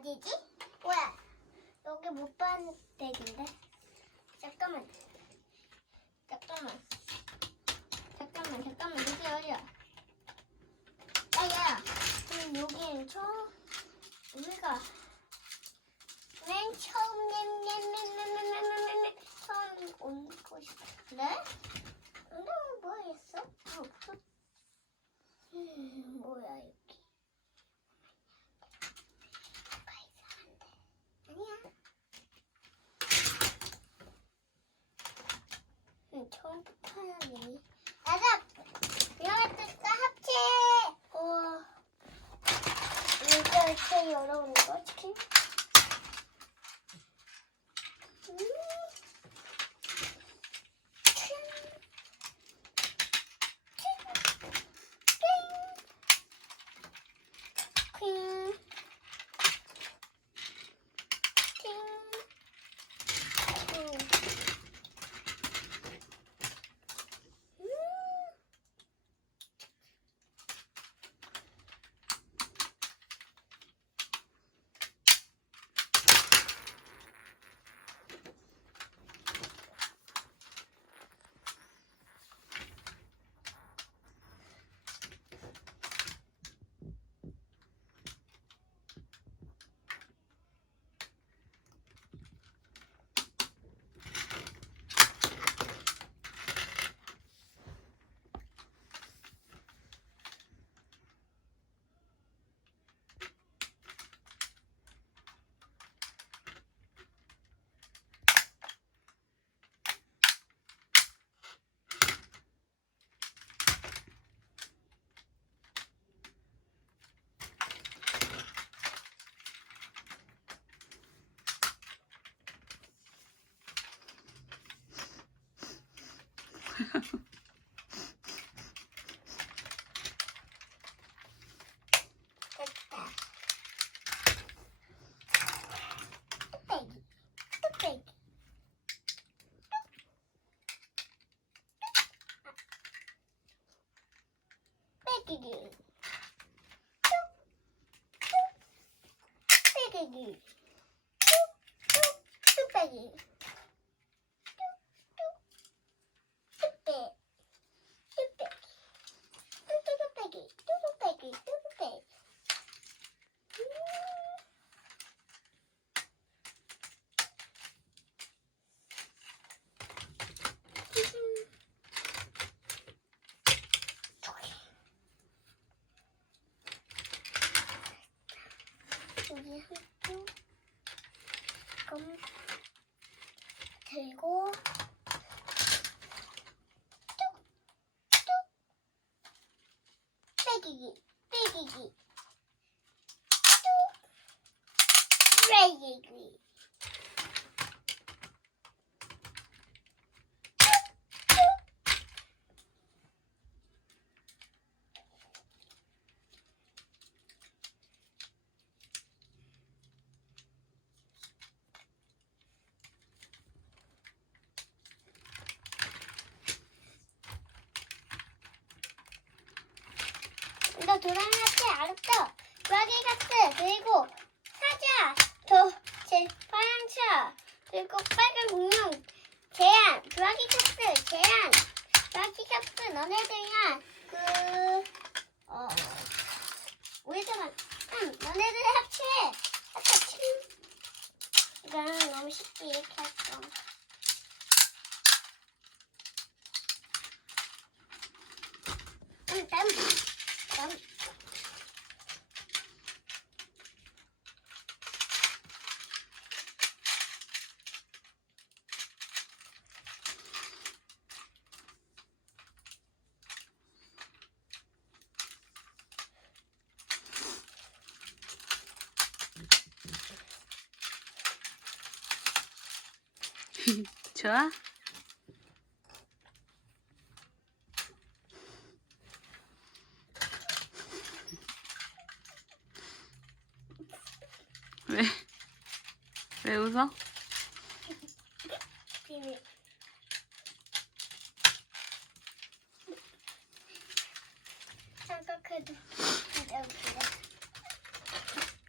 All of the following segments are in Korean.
어디지? 뭐야? 여기 못 봤는 데인데. 잠깐만. 잠깐만. 잠깐만, 잠깐만. 여기 어디야? 야, 야. 그럼 여기는 처음, 우리가 맨 처음, 맨, 맨, 맨, 맨, 맨, 맨, 맨, 맨, 처음 온 곳이. 그래? 근데 뭐 했어? 아, 없어. 음, 뭐야, 여기. 하니. 나도 이렇게 합체. 어. 이렇게 열어보는 거 치킨. 껌 들고 뚝뚝. 빼기기 빼기기 뚝 빼기기 너 알았어. 고양이 카트 그리고 사자 더제 파랑차 그리고 빨간 공룡 카트 제한 고양이 카트 너네들이랑 그 어 우리들만 응 너네들 합치해. 합치 이거는 너무 쉽게 이렇게 할 거 응, 다음 다음 좋아? 왜? 왜 웃어? 비밀 잠깐 그래도 진짜 웃기다.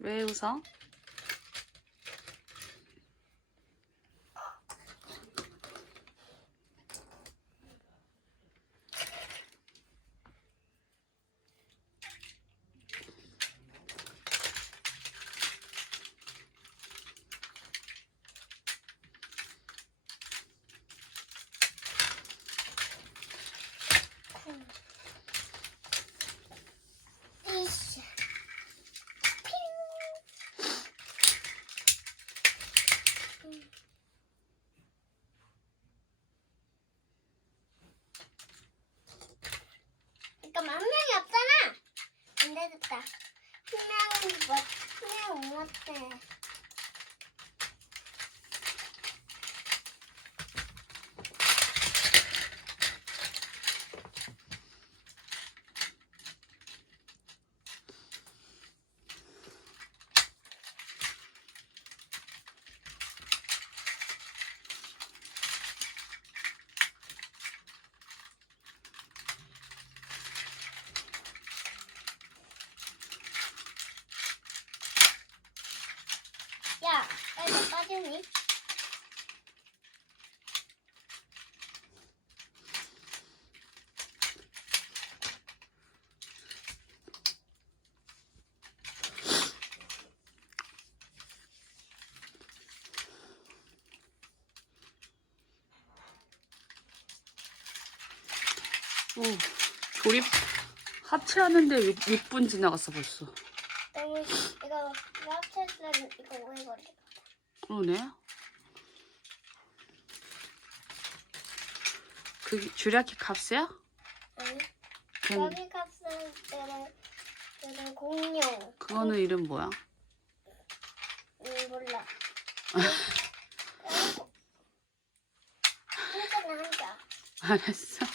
왜 웃어? 음, 아니? 오, 조립 합체하는데 6, 6분 지나갔어 벌써. 너무 이거 랍스터는 이거 오래 걸려. 그러네. 그 주라키 값이야? 아니? 그냥 여기 값은 때는 공룡. 그거는 이름 뭐야? 음 몰라. 한자는 한자. 알았어.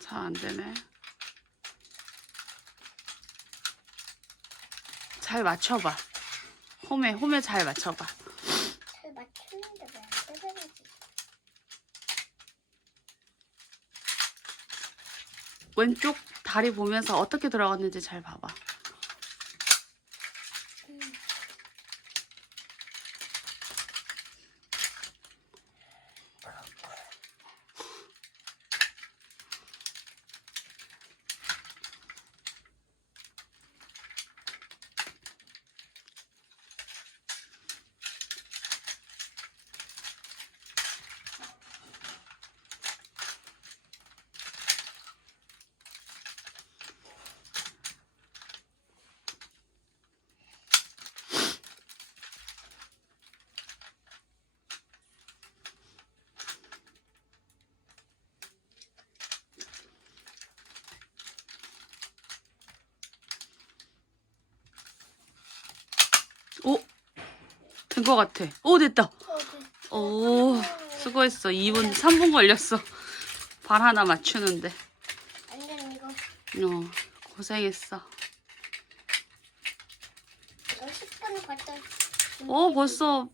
잘 안 되네. 잘 맞춰봐. 홈에 홈에 잘 맞춰봐. 잘 맞추는데 왜안 되는지. 왼쪽 다리 보면서 어떻게 들어갔는지 잘 봐봐. 음. 오! 된것 같아. 오, 됐다. 어, 오, 수고했어. 2분, 3분 걸렸어. 발 하나 맞추는데. 완전 이거 어, 고생했어. 이거 10분 갔다. 어, 벌써,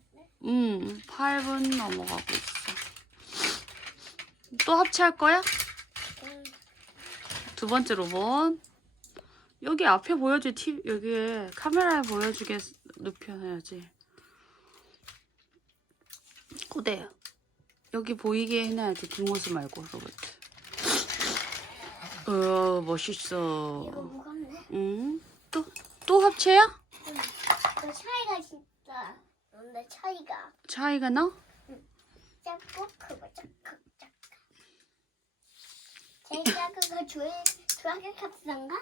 음, 8분 넘어가고 있어. 또 합체할 거야? 음, 두 번째 로봇. 여기 앞에 보여줄 TV, 여기에 카메라에 보여주게 눕혀놔야지. 고대야. 여기 보이게 해놔야지. 뒷모습 말고, 로봇. 어, 멋있어. 이거 무겁네. 응? 또, 또 합체야? 응. 그 차이가 진짜. 근데 차이가 차이가 나? 작고 크고 작고 작고. 제일 작은 거 조회 조하게 값싼가?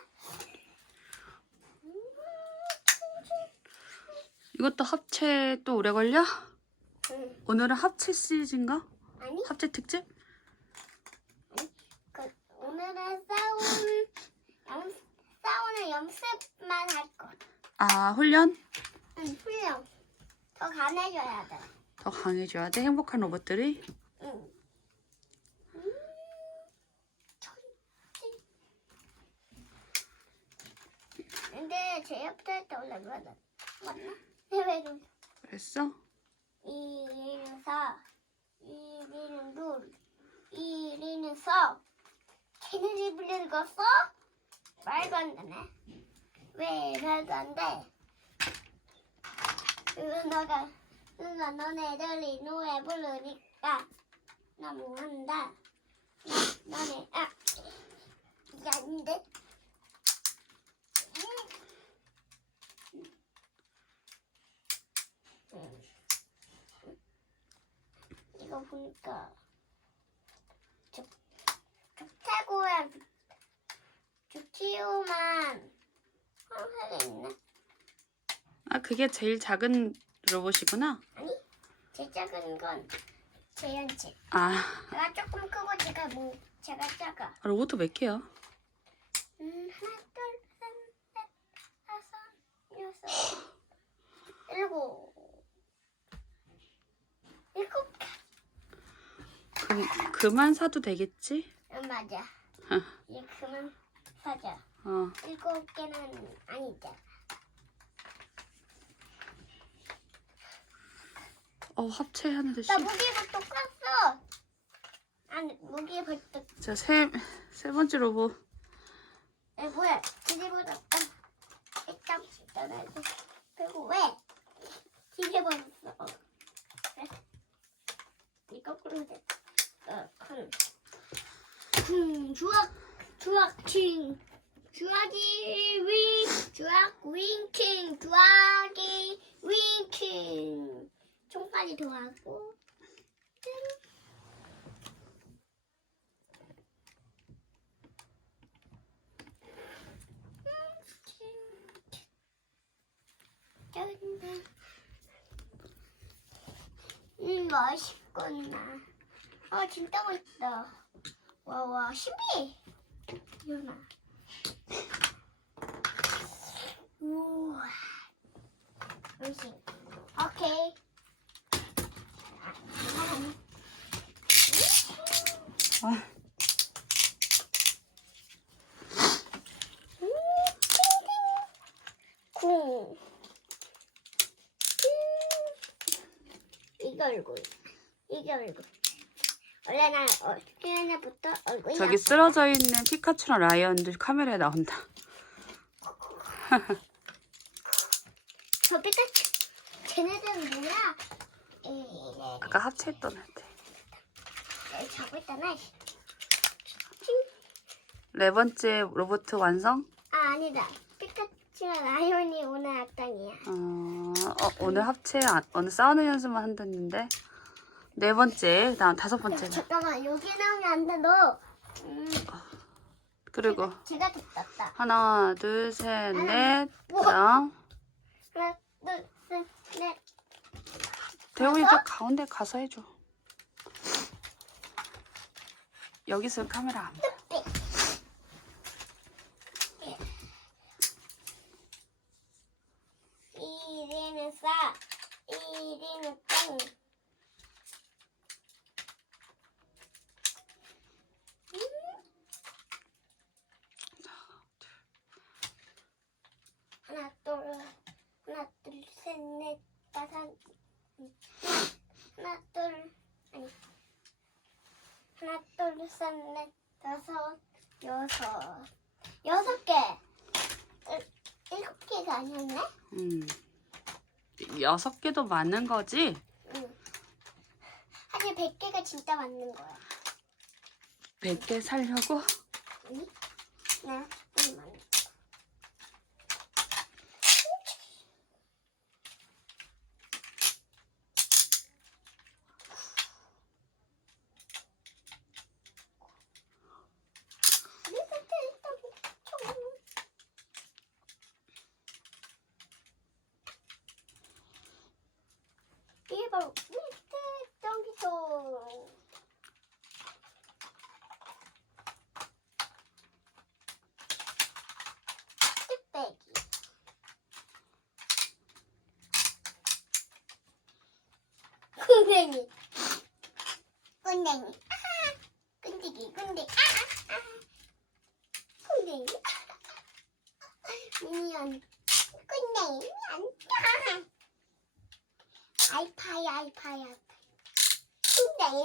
이것도 합체 또 오래 걸려? 응. 오늘은 합체 시리즈인가? 아니 합체 특집? 그 오늘은 싸움 연 싸우는 연습만 할 거. 아, 훈련? 응 훈련 더 강해져야 돼. 더 강해져야 돼. 행복한 로봇들이. 응. 음. 근데 제 옆에 할때 원래 그러다 맞나? 왜? 그랬어? 1위는 4, 1위는 둘, 1위는 4. 걔네들이 불려읽었어? 말도 안 되네. 왜 말도 안 돼? 너가, 그거 너네들이 노래 부르니까 너무한다. 너- 너네, 아, 이게 아닌데? 이거 보니까 저 북태고야 주티오만 황색에 있네. 아, 그게 제일 작은 로봇이구나. 아니 제일 작은 건 재현치. 아, 제가 조금 크고 제가 뭐 제가 작아. 로봇도 몇 개야? 음 하나 둘셋넷 다섯 여섯 일곱 일곱 개. 그, 그만 사도 되겠지? 응 맞아. 이제 그만 사자. 어, 일곱 개는 아니죠. 어 합체하는데 씨. 나 무기 벌떡 쐈어. 아니 무기 벌떡. 자세 세 번째 로봇. 에 뭐야? 뒤집어졌다. 일단 일단 이거 그리고 왜 뒤집어졌어? 이 거꾸로 돼. 어, 큰. 큰 주악 주악 킹 주악이 윙 주악 윙킹 주악이 윙킹 총까지 도와고 짠. 음 맛있구나. 아 진짜 맛있다. 와와 12. 이현아. 우와. 음식. 오케이. 아, 쿵. 이거 얼굴. 이게 얼굴. 원래 난 어, 피아노부터 얼굴이 저기 쓰러져 있는 피카츄랑 라이언들 카메라에 나온다. 저 피카츄. 쟤네들은 뭐야? 이래. 아까 합체했던 애들. 자고 있잖아. 네 번째 로봇 완성. 아 아니다. 피카츄와 라이온이 오늘 악당이야. 어, 어, 오늘 합체 안- 오늘 싸우는 연습만 한다는데 네 번째 다음 다섯 야, 번째 잠깐만 여기 나오면 안 돼. 너. 음, 그리고 제가 됐다. 하나 둘셋넷 우와. 그다음 하나, 둘, 셋, 넷. 대훈이 저 가운데 가서 해줘. 여기서 카메라 안 봐. 이리는 싸. 이리는 똥. 음. 하나, 둘, 하나, 둘, 셋, 넷, 다섯. 음. 하나, 둘, 아니. 하나, 둘, 셋, 넷, 다섯, 여섯. 여섯 개. 일- 일곱 개가 아니었네? 음. 여섯 개도 맞는 거지? 응. 사실 100개가 진짜 맞는 거야. 몇개 살려고? 응? 네, 응, 맞는 이게 바로 밑에 전기통. 뚝배기. kun댕이. Kun댕이. 아하. 끈디기, 끈디. 아하. 아하. kun댕이. 미니언. kun댕이. 미니언. 아이파이, 아이파이, kun댕이.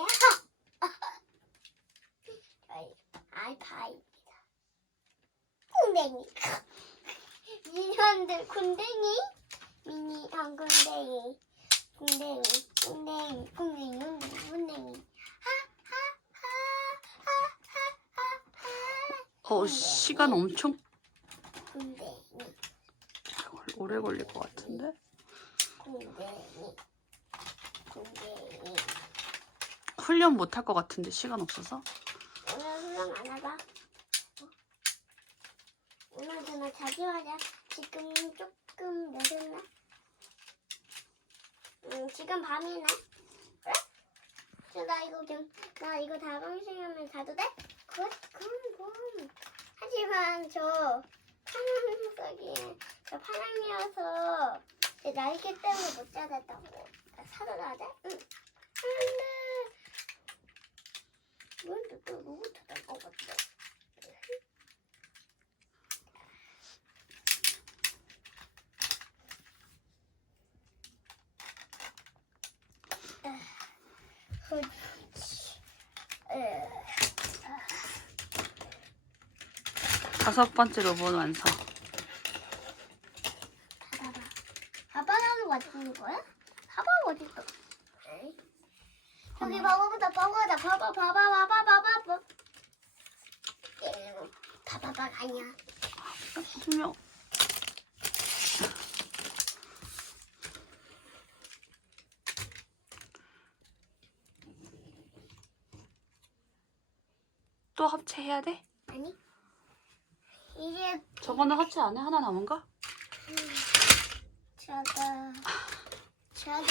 저희 아이파이입니다. kun댕이. 미니언들 kun댕이. 미니언 kun댕이, kun댕이, kun댕이, kun댕이, kun댕이. 하하하하하하하. 어 시간 엄청 오래 걸릴 것 같은데? 훈련 못 할 것 같은데 시간 없어서? 오늘 훈련 안. 어? 오늘 전화 자기 하자. 지금 조금 늦었나? 음, 지금 밤이네. 그래? 저나 이거 좀, 나 이거 다음 시간에 자도 돼? 그럼. 하지만 저 녀석이, 저 파랑이어서 제 날개 때문에 못. 사도 자야 돼? 응. 안 돼. 뭔데 또 로봇 될것 같아. 다섯 번째 로봇 완성. 봐봐. 아빠는 맞추는 거야? 봐봐 어디 있어? 여기 봐봐보다 봐봐다 봐봐 봐봐 봐봐 봐봐 봐봐. 이거 봐봐봐 아니야. 분명 또 합체해야 돼? 아니. 저거는 합체 안 해? 하나 남은가? 차다 차다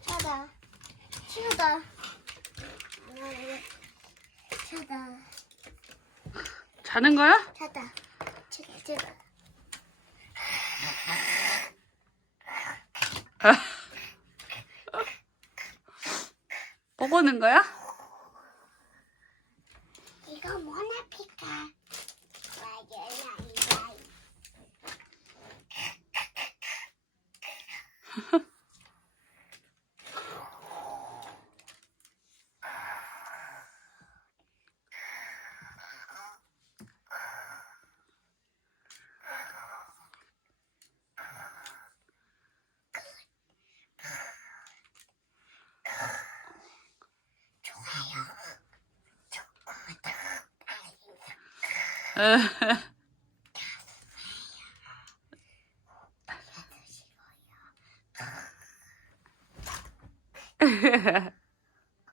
차다 치우다 차다 자는 거야? 차다 치다 치다 먹어는 거야? 이거 뭐나 피까 呃 呵